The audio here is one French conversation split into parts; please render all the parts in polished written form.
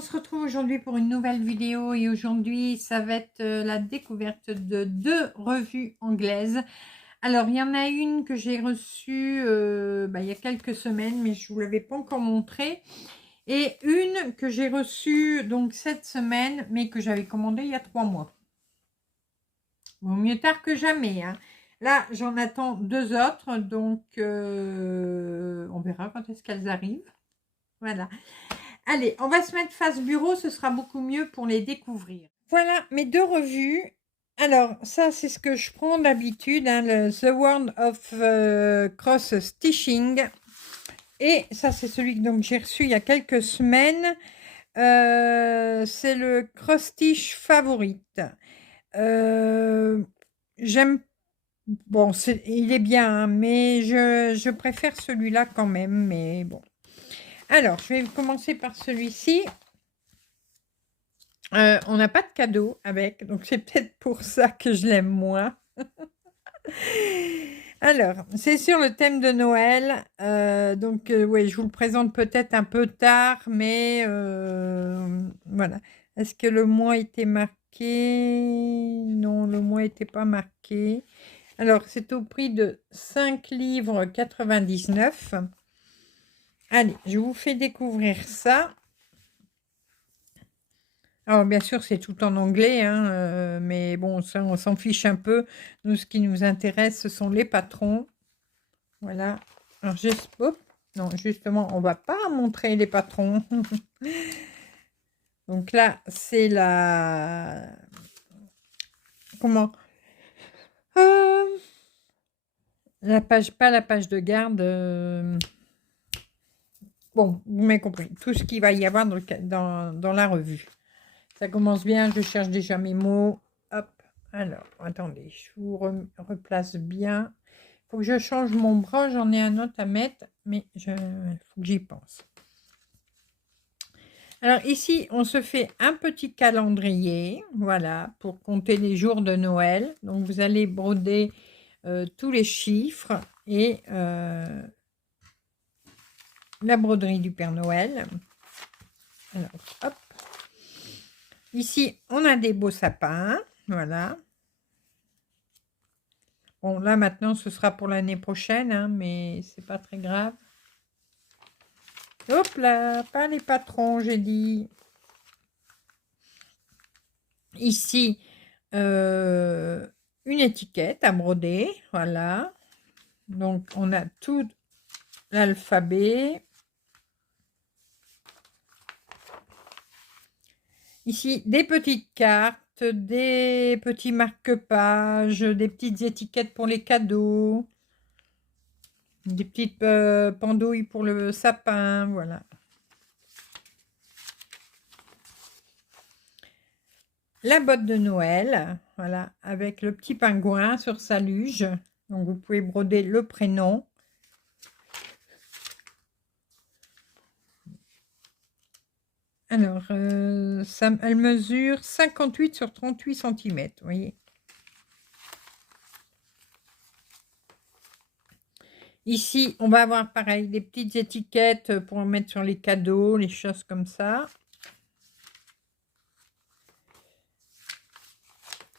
on se retrouve aujourd'hui pour une nouvelle vidéo et aujourd'hui ça va être la découverte de 2 revues anglaises. Alors il y en a une que j'ai reçue il y a quelques semaines mais je ne vous l'avais pas encore montrée, et une que j'ai reçue donc cette semaine mais que j'avais commandée il y a 3 mois. Bon, mieux tard que jamais, hein. Là j'en attends 2 autres, donc on verra quand est-ce qu'elles arrivent. Voilà. Allez, on va se mettre face bureau, ce sera beaucoup mieux pour les découvrir. Voilà mes 2 revues. Alors, ça, c'est ce que je prends d'habitude, hein, le The World of Cross Stitching. Et ça, c'est celui que j'ai reçu il y a quelques semaines. C'est le Cross Stitch Favorite. J'aime. Bon, il est bien, hein, mais je préfère celui-là quand même, mais bon. Alors, je vais commencer par celui-ci. On n'a pas de cadeau avec, donc c'est peut-être pour ça que je l'aime moins. Alors, c'est sur le thème de Noël. Oui, je vous le présente peut-être un peu tard, mais voilà. Est-ce que le mois était marqué? Non, le mois n'était pas marqué. Alors, c'est au prix de 5 livres 99. Allez, je vous fais découvrir ça. Alors, bien sûr, c'est tout en anglais, hein, mais bon, ça, on s'en fiche un peu. Nous, ce qui nous intéresse, ce sont les patrons. Voilà. Alors, non, justement, on va pas montrer les patrons. Donc là, c'est la... Comment? Euh, La page, pas la page de garde. Bon, vous m'avez compris. Tout ce qu'il va y avoir dans la revue. Ça commence bien, je cherche déjà mes mots. Hop, alors, attendez, je vous replace bien. Il faut que je change mon bras, j'en ai un autre à mettre, mais il faut que j'y pense. Alors ici, on se fait un petit calendrier, voilà, pour compter les jours de Noël. Donc vous allez broder tous les chiffres et la broderie du Père Noël. Alors, hop. Ici, on a des beaux sapins, voilà. Bon, là, maintenant, ce sera pour l'année prochaine, hein, mais c'est pas très grave. Hop là, pas les patrons, j'ai dit. Ici, une étiquette à broder, voilà. Donc, on a tout l'alphabet. Ici, des petites cartes, des petits marque-pages, des petites étiquettes pour les cadeaux, des petites pendouilles pour le sapin, voilà. La botte de Noël, voilà, avec le petit pingouin sur sa luge. Donc, vous pouvez broder le prénom. Alors, elle mesure 58 sur 38 cm, vous voyez. Ici, on va avoir pareil, des petites étiquettes pour mettre sur les cadeaux, les choses comme ça.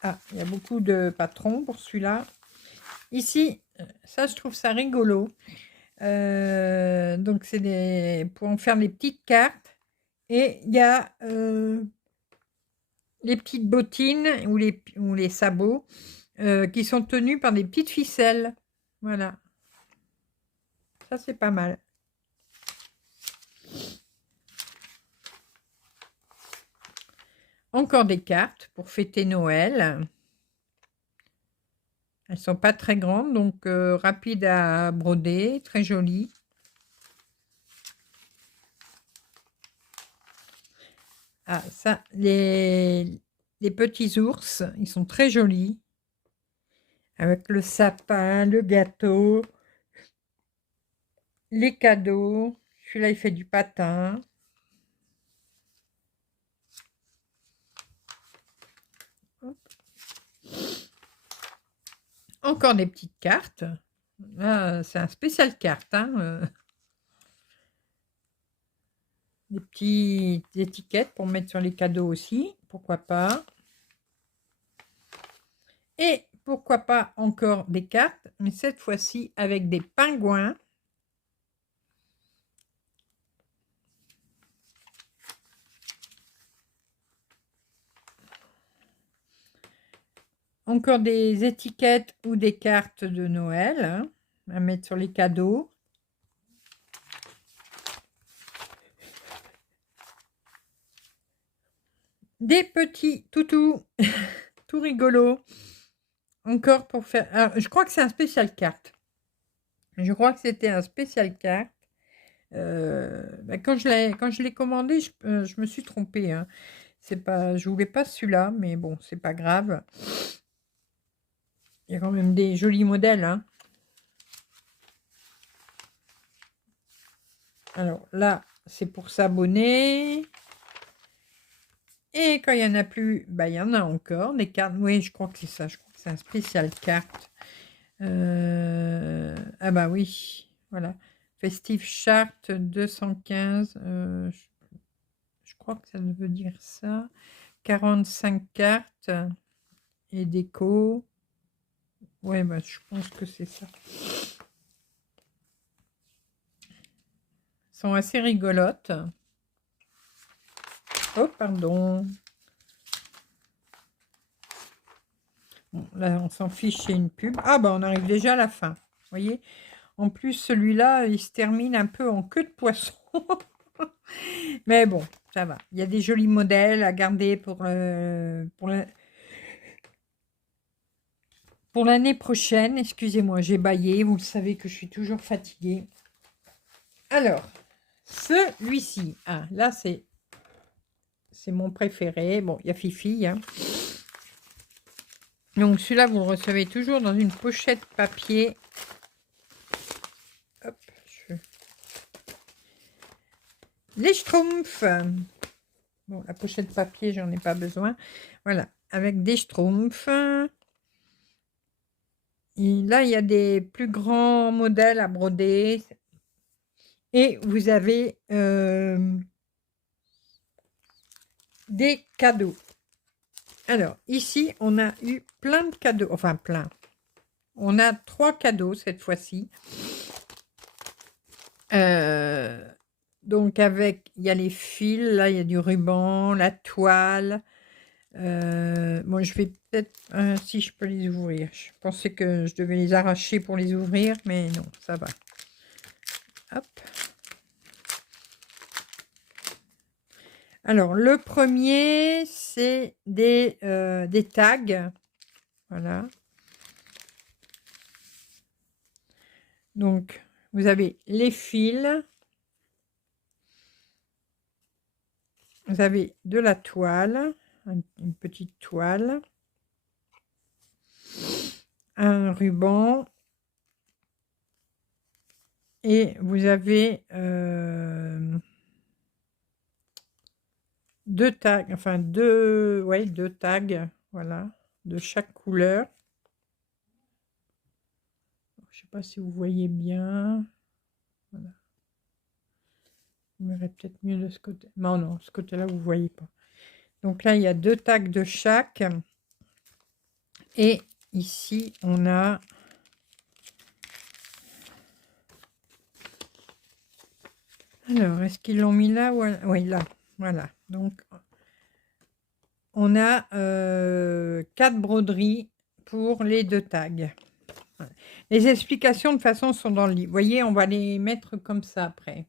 Ah, il y a beaucoup de patrons pour celui-là. Ici, ça, je trouve ça rigolo. Donc, c'est pour en faire des petites cartes. Et il y a les petites bottines ou les sabots qui sont tenus par des petites ficelles. Voilà. Ça, c'est pas mal. Encore des cartes pour fêter Noël. Elles sont pas très grandes, donc rapides à broder, très jolies. Ah, ça, les petits ours, ils sont très jolis. Avec le sapin, le gâteau, les cadeaux. Celui-là, il fait du patin. Encore des petites cartes. Là, c'est un spécial carte, hein. des petites étiquettes pour mettre sur les cadeaux aussi, pourquoi pas. Et pourquoi pas encore des cartes, mais cette fois-ci avec des pingouins. Encore des étiquettes ou des cartes de Noël hein, à mettre sur les cadeaux. Des petits toutous, tout rigolo. Encore pour faire... Alors, je crois que c'est un spécial carte. Je crois que c'était un spécial carte. Quand je l'ai commandé, je me suis trompée. Hein. C'est pas, je voulais pas celui-là, mais bon, c'est pas grave. Il y a quand même des jolis modèles. Hein. Alors là, c'est pour s'abonner. Et quand il n'y en a plus, bah, il y en a encore. Des cartes. Oui, je crois que c'est ça. Je crois que c'est un spécial carte. Ah bah oui, voilà. Festive Chart 215. Je crois que ça veut dire ça. 45 cartes et déco. Ouais, bah, je pense que c'est ça. Elles sont assez rigolotes. Oh, pardon. Bon, là, on s'en fiche, c'est une pub. Ah, bah, on arrive déjà à la fin. Vous voyez? En plus, celui-là, il se termine un peu en queue de poisson. Mais bon, ça va. Il y a des jolis modèles à garder pour l'année prochaine. Excusez-moi, j'ai bâillé. Vous le savez que je suis toujours fatiguée. Alors, celui-ci. Ah, là, c'est mon préféré. Bon, il y a Fifi. Hein. Donc, celui-là, vous le recevez toujours dans une pochette papier. Hop, les Schtroumpfs. Bon, la pochette papier, j'en ai pas besoin. Voilà, avec des Schtroumpfs. Et là, il y a des plus grands modèles à broder. Et vous avez des cadeaux. Alors, ici, on a eu plein de cadeaux. Enfin, plein. On a 3 cadeaux cette fois-ci. Donc, il y a les fils, là, il y a du ruban, la toile. Bon, je vais peut-être, si je peux les ouvrir. Je pensais que je devais les arracher pour les ouvrir, mais non, ça va. Hop. Alors, le premier, c'est des tags. Voilà. Donc, vous avez les fils. Vous avez de la toile, une petite toile. Un ruban. Et vous avez 2 tags, enfin 2 tags, voilà, de chaque couleur. Je sais pas si vous voyez bien. Voilà. Vous verrez peut-être mieux de ce côté. Non, non, ce côté-là, vous voyez pas. Donc là, il y a 2 tags de chaque. Et ici, on a alors, est-ce qu'ils l'ont mis là ou oui, là. Voilà. Donc, on a 4 broderies pour les 2 tags. Voilà. Les explications, de toute façon, sont dans le livre. Vous voyez, on va les mettre comme ça après.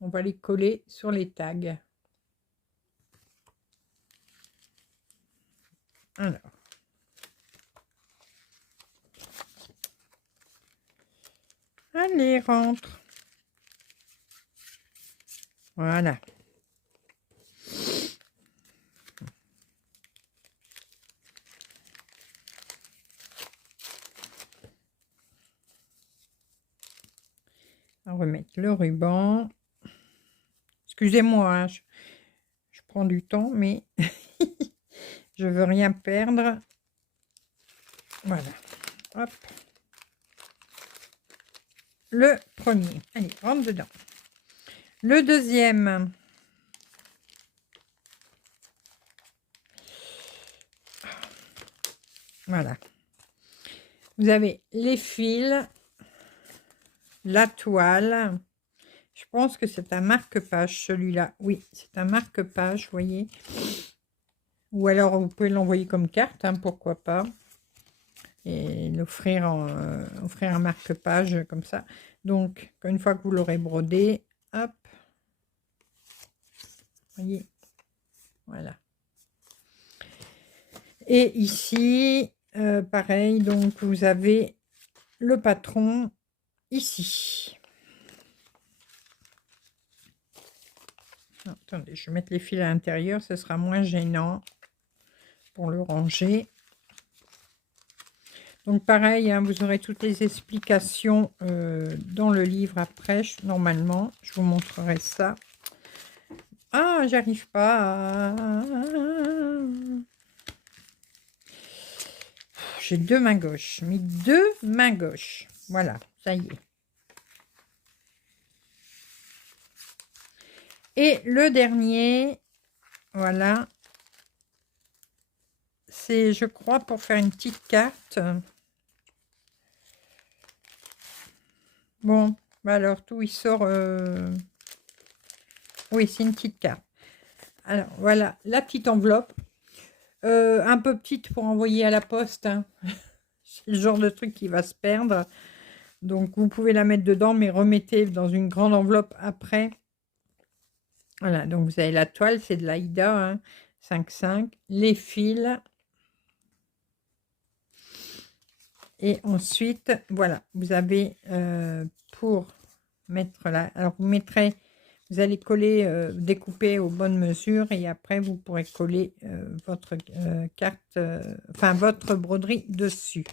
On va les coller sur les tags. Alors. Allez, rentre. Voilà. On va remettre le ruban. Excusez-moi, hein, je prends du temps, mais je veux rien perdre. Voilà. Hop. Le premier. Allez, rentre dedans. Le deuxième, voilà. Vous avez les fils, la toile. Je pense que c'est un marque-page, celui-là. Oui, c'est un marque-page, vous voyez. Ou alors, vous pouvez l'envoyer comme carte, hein, pourquoi pas. Et l'offrir offrir un marque-page comme ça. Donc, une fois que vous l'aurez brodé, hop. Vous voyez, voilà. Et ici, pareil, donc vous avez le patron ici. Attendez, je vais mettre les fils à l'intérieur, ce sera moins gênant pour le ranger. Donc pareil, hein, vous aurez toutes les explications dans le livre après, normalement. Je vous montrerai ça. Ah, j'arrive pas à... J'ai deux mains gauches, mis deux mains gauches. Voilà, ça y est. Et le dernier, voilà, c'est, je crois, pour faire une petite carte. Bon, bah alors tout il sort. Oui, c'est une petite carte. Alors voilà, la petite enveloppe. Un peu petite pour envoyer à la poste. Hein. C'est le genre de truc qui va se perdre. Donc vous pouvez la mettre dedans, mais remettez dans une grande enveloppe après. Voilà, donc vous avez la toile, c'est de l'Aïda, hein, 5,5. Les fils. Et ensuite, voilà, vous avez pour mettre là, alors vous mettrez, vous allez coller, découper aux bonnes mesures et après vous pourrez coller votre carte, enfin votre broderie dessus.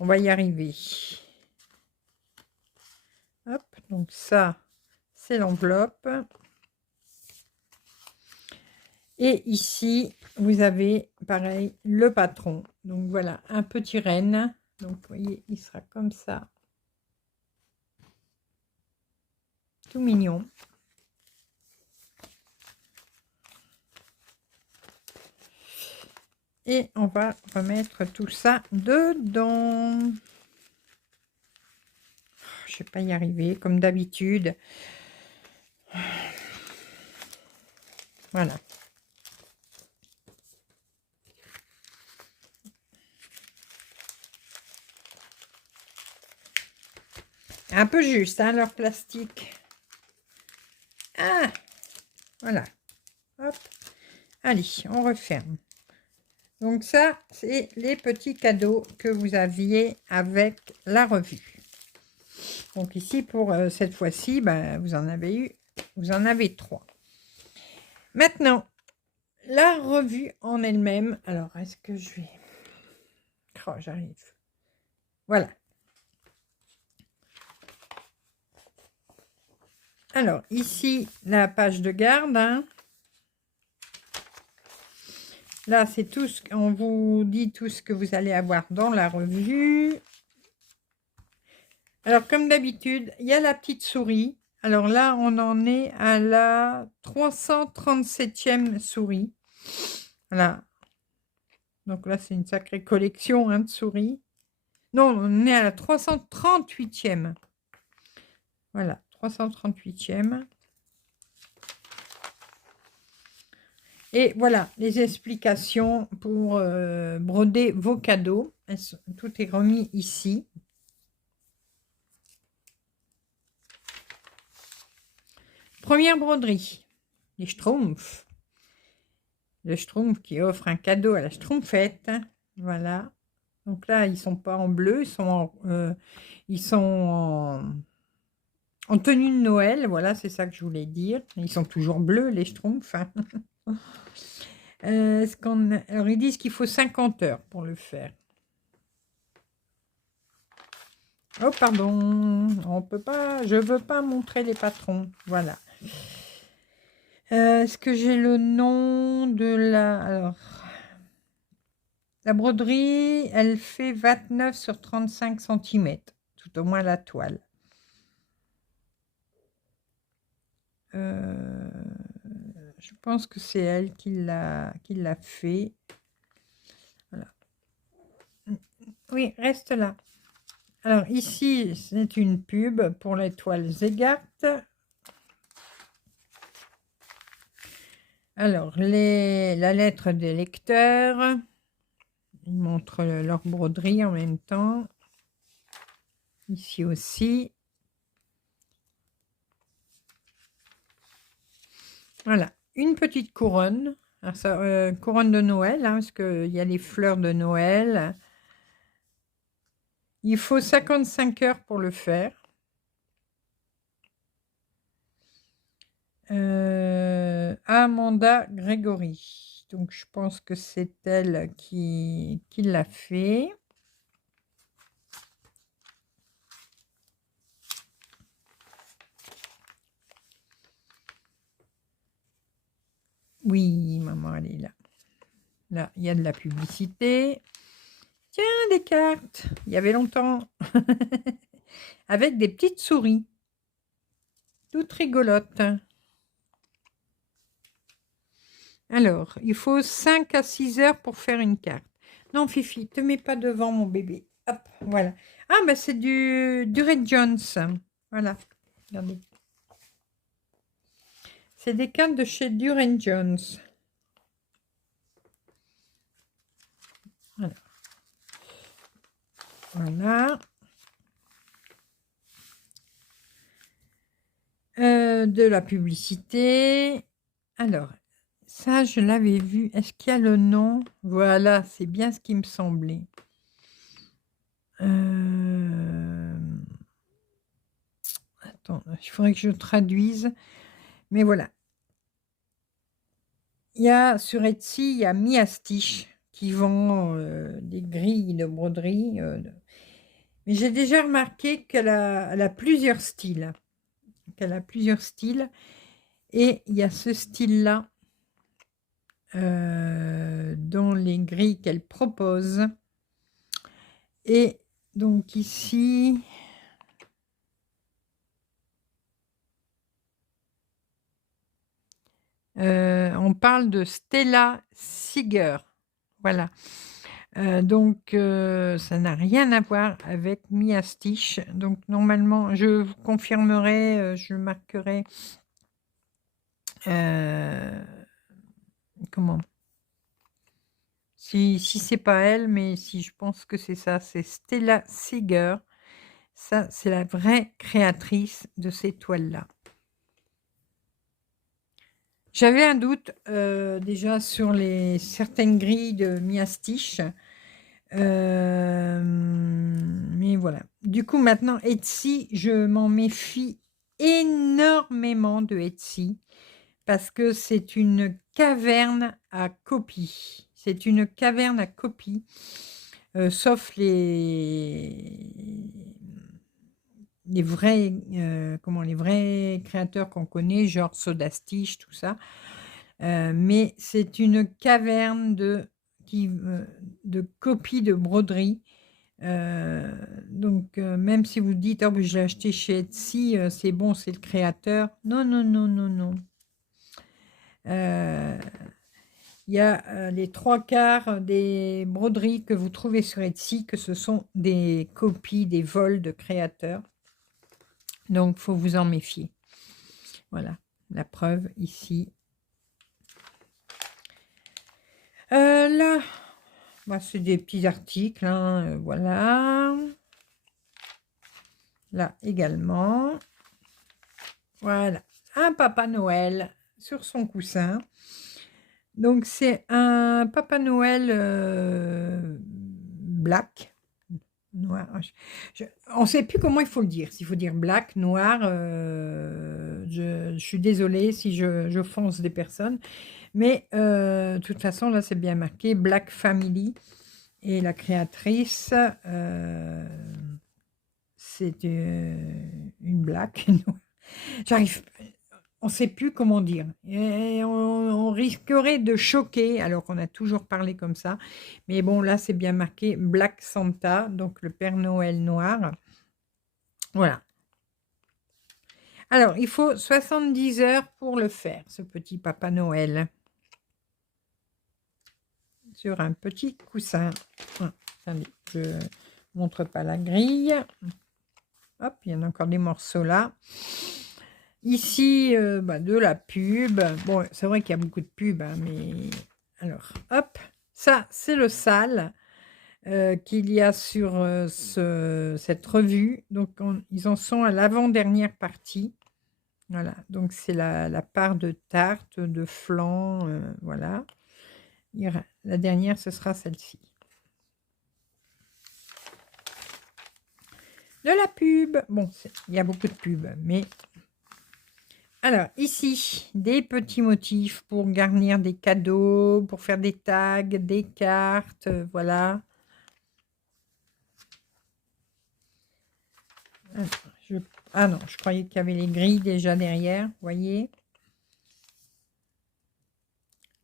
On va y arriver. Hop, donc ça, c'est l'enveloppe. Et ici, vous avez, pareil, le patron. Donc voilà, un petit renne. Donc vous voyez, il sera comme ça. Tout mignon. Et on va remettre tout ça dedans. Je ne vais pas y arriver, comme d'habitude. Voilà. Un peu juste, hein, leur plastique. Ah, voilà. Hop. Allez, on referme. Donc ça, c'est les petits cadeaux que vous aviez avec la revue. Donc ici, pour cette fois-ci, ben, vous en avez 3. Maintenant, la revue en elle-même. Alors, est-ce que je vais... Oh, j'arrive. Voilà. Alors, ici, la page de garde. Hein. Là, c'est tout ce qu'on vous dit, tout ce que vous allez avoir dans la revue. Alors, comme d'habitude, il y a la petite souris. Alors là, on en est à la 337e souris. Voilà. Donc là, c'est une sacrée collection hein, de souris. Non, on est à la 338e. Voilà, 338e. Et voilà, les explications pour broder vos cadeaux. Tout est remis ici. Première broderie, les Schtroumpfs. Le Schtroumpf qui offre un cadeau à la Schtroumpfette. Voilà. Donc là, ils ne sont pas en bleu, ils sont en tenue de Noël. Voilà, c'est ça que je voulais dire. Ils sont toujours bleus, les Schtroumpfs. Hein. Alors, ils disent qu'il faut 50 heures pour le faire. Oh, pardon. On peut pas, je veux pas montrer les patrons. Voilà. Est-ce que j'ai le nom de la... Alors, la broderie, elle fait 29 sur 35 cm. Tout au moins la toile. je pense que c'est elle qui l'a fait. Voilà. Oui, reste là. Alors ici, c'est une pub pour l'étoile Zegart. Alors, la lettre des lecteurs. Ils montrent leur broderie en même temps. Ici aussi. Voilà, une petite couronne. Alors ça, couronne de Noël, hein, parce qu'il y a les fleurs de Noël. Il faut 55 heures pour le faire. Amanda Grégory. Donc, je pense que c'est elle qui l'a fait. Oui, maman, elle est là. Là, il y a de la publicité. Tiens, des cartes. Il y avait longtemps. Avec des petites souris. Toutes rigolotes. Alors, il faut 5 à 6 heures pour faire une carte. Non, Fifi, te mets pas devant mon bébé. Hop, voilà. Ah, bah c'est du Red Jones. Voilà, regardez. C'est des cartes de chez Duran Jones. Voilà. Voilà. De la publicité. Alors, ça, je l'avais vu. Est-ce qu'il y a le nom? Voilà, c'est bien ce qui me semblait. Attends, il faudrait que je traduise. Mais voilà. Il y a sur Etsy, il y a Mia Stitch qui vend des grilles de broderie. Mais j'ai déjà remarqué qu'elle a plusieurs styles. Et il y a ce style-là dans les grilles qu'elle propose. Et donc ici, on parle de Stella Seeger. Voilà. Donc, ça n'a rien à voir avec Mia Stitch. Donc, normalement, je vous confirmerai, je marquerai. Comment? Si c'est pas elle, mais si je pense que c'est ça, c'est Stella Seeger. Ça, c'est la vraie créatrice de ces toiles-là. J'avais un doute déjà sur certaines grilles de Mia Stitch. Mais voilà. Du coup, maintenant, Etsy, je m'en méfie énormément de Etsy parce que c'est une caverne à copies. C'est une caverne à copies, sauf les vrais, les vrais créateurs qu'on connaît, genre Soda Stitch, tout ça. Mais c'est une caverne de copies de broderie. Donc, même si vous dites, oh, je l'ai acheté chez Etsy, c'est bon, c'est le créateur. Non, non, non, non, non. Il y a les 3/4 des broderies que vous trouvez sur Etsy, que ce sont des copies, des vols de créateurs. Donc, il faut vous en méfier. Voilà, la preuve ici. Là, bah, c'est des petits articles, hein, voilà. Là également. Voilà, un Papa Noël sur son coussin. Donc, c'est un Papa Noël black. Noir. On ne sait plus comment il faut le dire. S'il faut dire black, noir, je suis désolée si j'offense des personnes. Mais de toute façon, là, c'est bien marqué Black Family. Et la créatrice, c'est une black. On ne sait plus comment dire. Et on risquerait de choquer, alors qu'on a toujours parlé comme ça. Mais bon, là, c'est bien marqué Black Santa, donc le Père Noël noir. Voilà. Alors, il faut 70 heures pour le faire, ce petit Papa Noël. Sur un petit coussin. Attendez, je ne montre pas la grille. Hop, il y en a encore des morceaux là. Ici, de la pub. Bon, c'est vrai qu'il y a beaucoup de pubs, hein, mais... Alors, hop, ça, c'est le sale qu'il y a sur cette revue. Donc, ils en sont à l'avant-dernière partie. Voilà, donc c'est la part de tarte, de flan, voilà. La dernière, ce sera celle-ci. De la pub. Bon, il y a beaucoup de pubs, mais... Alors, ici, des petits motifs pour garnir des cadeaux, pour faire des tags, des cartes, voilà. Ah non, je croyais qu'il y avait les grilles déjà derrière, vous voyez.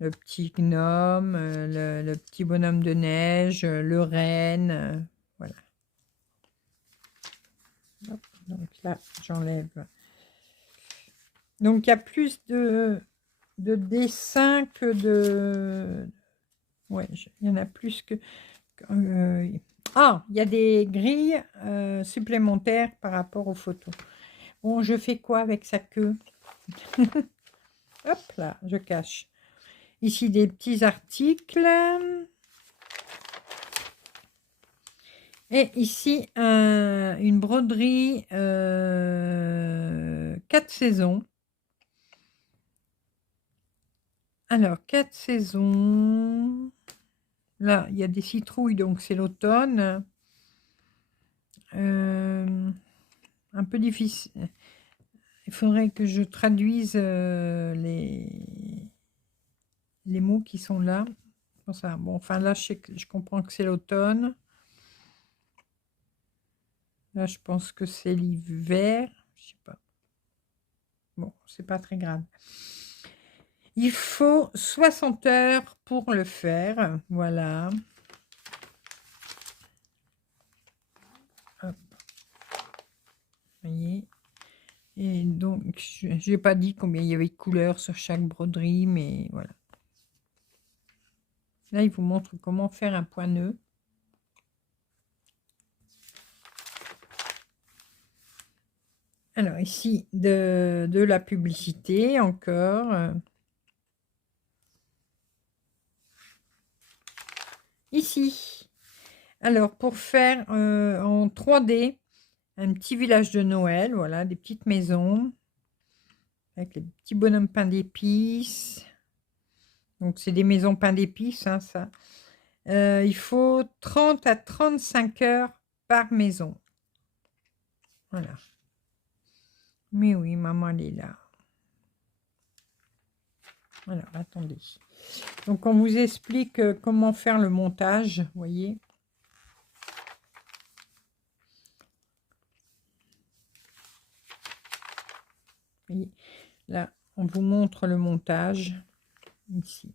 Le petit gnome, le petit bonhomme de neige, le renne, voilà. Hop, donc là, j'enlève. Donc, il y a plus de dessins que de... Ouais, il y en a plus que... Ah, il y a des grilles supplémentaires par rapport aux photos. Bon, je fais quoi avec sa queue? Hop là, je cache. Ici, des petits articles. Et ici, une broderie 4 saisons. Alors, 4 saisons. Là, il y a des citrouilles, donc c'est l'automne. Un peu difficile. Il faudrait que je traduise les mots qui sont là. Bon, ça, bon, enfin là, je comprends que c'est l'automne. Là, je pense que c'est l'hiver. Je sais pas. Bon, c'est pas très grave. Il faut 60 heures pour le faire. Voilà. Hop. Vous voyez. Et donc, je n'ai pas dit combien il y avait de couleurs sur chaque broderie, mais voilà. Là, il vous montre comment faire un point nœud. Alors, ici, de la publicité encore. Ici. Alors, pour faire en 3D, un petit village de Noël, voilà, des petites maisons, avec les petits bonhommes pain d'épices. Donc, c'est des maisons pain d'épices, hein, ça. Il faut 30 à 35 heures par maison. Voilà. Mais oui, maman, elle est là. Alors, attendez. Donc, on vous explique comment faire le montage, vous voyez. Et là, on vous montre le montage, ici.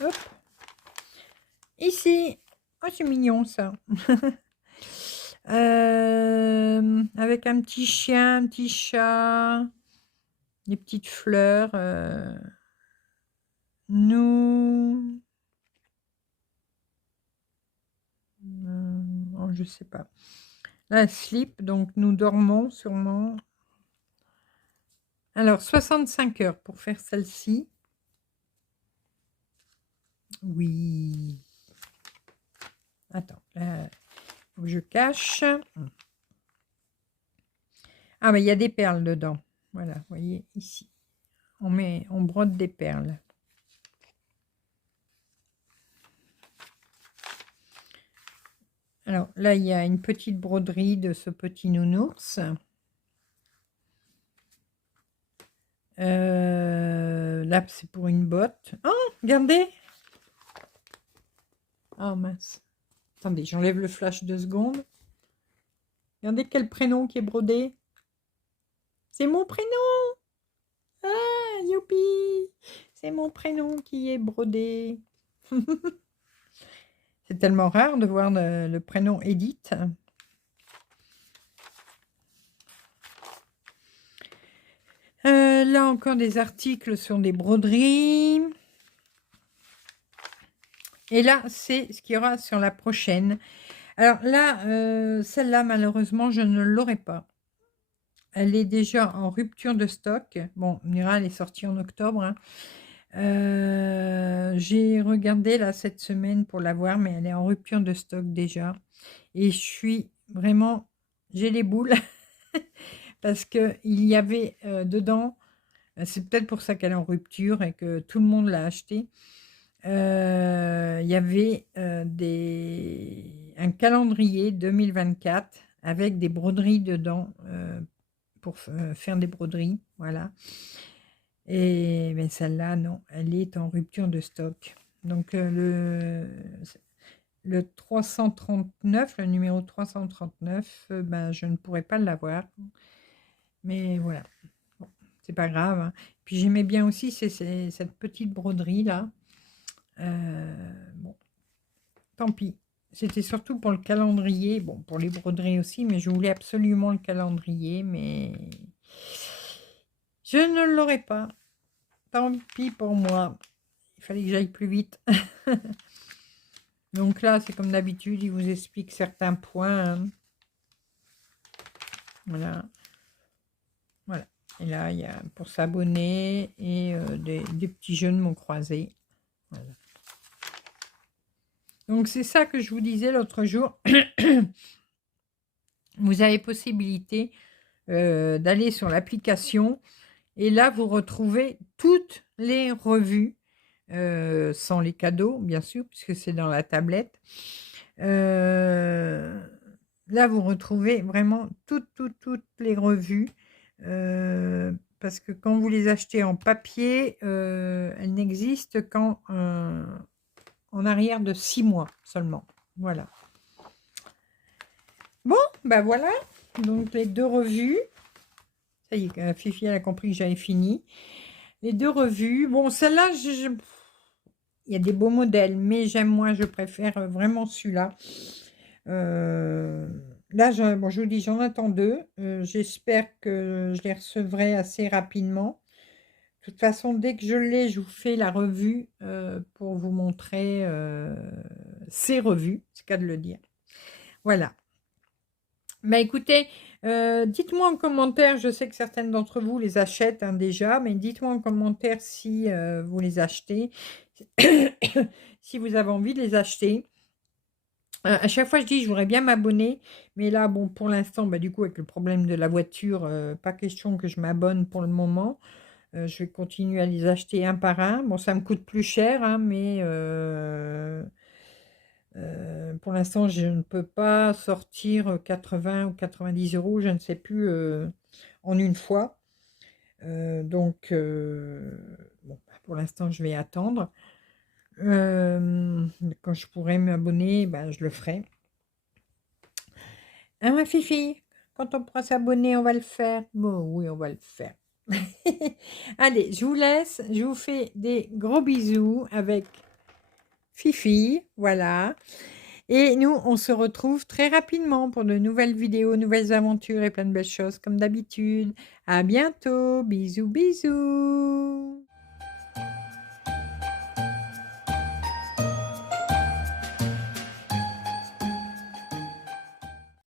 Hop. Ici. Oh, c'est mignon, ça. Avec un petit chien, un petit chat, des petites fleurs. Nous... oh, je sais pas. Là, slip, donc nous dormons sûrement. Alors, 65 heures pour faire celle-ci. Oui. Attends, là, faut que je cache. Ah, mais il y a des perles dedans. Voilà, vous voyez, ici. On brode des perles. Alors, là, il y a une petite broderie de ce petit nounours. Là, c'est pour une botte. Oh, regardez! Oh, mince. Attendez, j'enlève le flash 2 secondes. Regardez quel prénom qui est brodé. C'est mon prénom! Ah, youpi! C'est mon prénom qui est brodé. C'est tellement rare de voir le prénom Edith. là encore des articles sur des broderies. Et là, c'est ce qu'il y aura sur la prochaine. Alors là, celle-là, malheureusement, je ne l'aurai pas. Elle est déjà en rupture de stock. Bon, Mira, elle est sortie en octobre. Hein. J'ai regardé là cette semaine pour la voir, mais elle est en rupture de stock déjà. Et je suis vraiment... J'ai les boules. Parce qu'il y avait dedans... C'est peut-être pour ça qu'elle est en rupture et que tout le monde l'a acheté. Il y avait un calendrier 2024 avec des broderies dedans pour faire des broderies, voilà. Et mais celle-là, non, elle est en rupture de stock. Donc le 339, le numéro 339, ben, je ne pourrais pas l'avoir. Mais voilà, bon, c'est pas grave. Hein. Puis j'aimais bien aussi cette petite broderie là. Bon, tant pis. C'était surtout pour le calendrier, bon, pour les broderies aussi, mais je voulais absolument le calendrier, mais je ne l'aurai pas. Tant pis pour moi. Il fallait que j'aille plus vite. Donc là, c'est comme d'habitude, il vous explique certains points. Hein. Voilà. Voilà. Et là, il y a pour s'abonner et des petits jeux de mots croisés. Voilà. Donc, c'est ça que je vous disais l'autre jour. Vous avez possibilité d'aller sur l'application et là, vous retrouvez toutes les revues, sans les cadeaux, bien sûr, puisque c'est dans la tablette. Là, vous retrouvez vraiment toutes les revues. Parce que quand vous les achetez en papier, elles n'existent qu'en en arrière de 6 mois seulement. Voilà. Bon, ben voilà. Donc, les 2 revues. Ça y est, Fifi, elle a compris que j'avais fini. Les 2 revues. Bon, celle-là, il y a des beaux modèles, mais moi, je préfère vraiment celui-là. Là, bon, je vous dis, j'en attends 2. J'espère que je les recevrai assez rapidement. De toute façon, dès que je l'ai, je vous fais la revue pour vous montrer ces revues, c'est le cas de le dire. Voilà. Bah écoutez, dites-moi en commentaire, je sais que certaines d'entre vous les achètent hein, déjà, mais dites-moi en commentaire si vous les achetez, si vous avez envie de les acheter. À chaque fois, je dis, je voudrais bien m'abonner, mais là, bon, pour l'instant, bah, du coup, avec le problème de la voiture, pas question que je m'abonne pour le moment. Je vais continuer à les acheter un par un. Bon, ça me coûte plus cher, hein, mais pour l'instant, je ne peux pas sortir 80 ou 90 euros, je ne sais plus, en une fois. Donc, bon, pour l'instant, je vais attendre. Quand je pourrai m'abonner, ben, je le ferai. Hein, ma Fifi? Quand on pourra s'abonner, on va le faire. Bon, oui, on va le faire. Allez, je vous laisse. Je vous fais des gros bisous avec Fifi. Voilà. Et nous, on se retrouve très rapidement pour de nouvelles vidéos, nouvelles aventures et plein de belles choses comme d'habitude. À bientôt. Bisous, bisous.